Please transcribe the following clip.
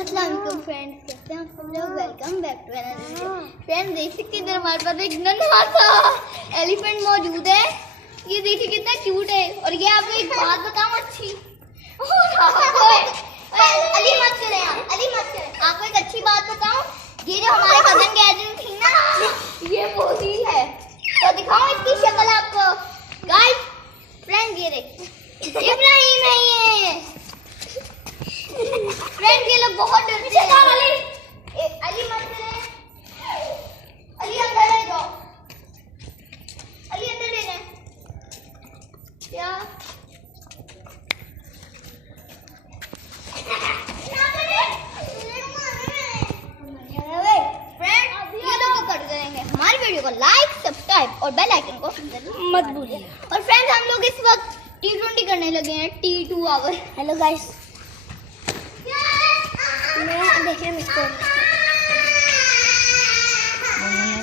अस्सलाम वालेकुम फ्रेंड्स, कैसे हैं आप सब लोग। Welcome back to another video. Friends देख सकते हैं इधर हमारे पास एक नन्हा सा एलिफेंट मौजूद है। ये देखिए कितना क्यूट है। और ये आपको एक बात बताऊं अच्छी, अली मत करें आप, अली मत करें। आपको एक अच्छी बात बताऊं, ये जो हमारे कजन गैदरिंग थी ना, ये मोदी है। तो दिखाओ इसकी शक्ल आपको गाइस। फ्रेंड ये देखिए इब्राहिम है ये। फ्रेंड ये लोग बहुत डरते हैं। अली मत करे, अली अंदर ले जाओ, अली अंदर ले जाए क्या हमारी वीडियो को लाइक, सब्सक्राइब और बेल आइकन को मत भूलिए। और फ्रेंड्स हम लोग इस वक्त T20 करने लगे हैं, T2 आवर। हेलो गाइस, मैं देखिए इसको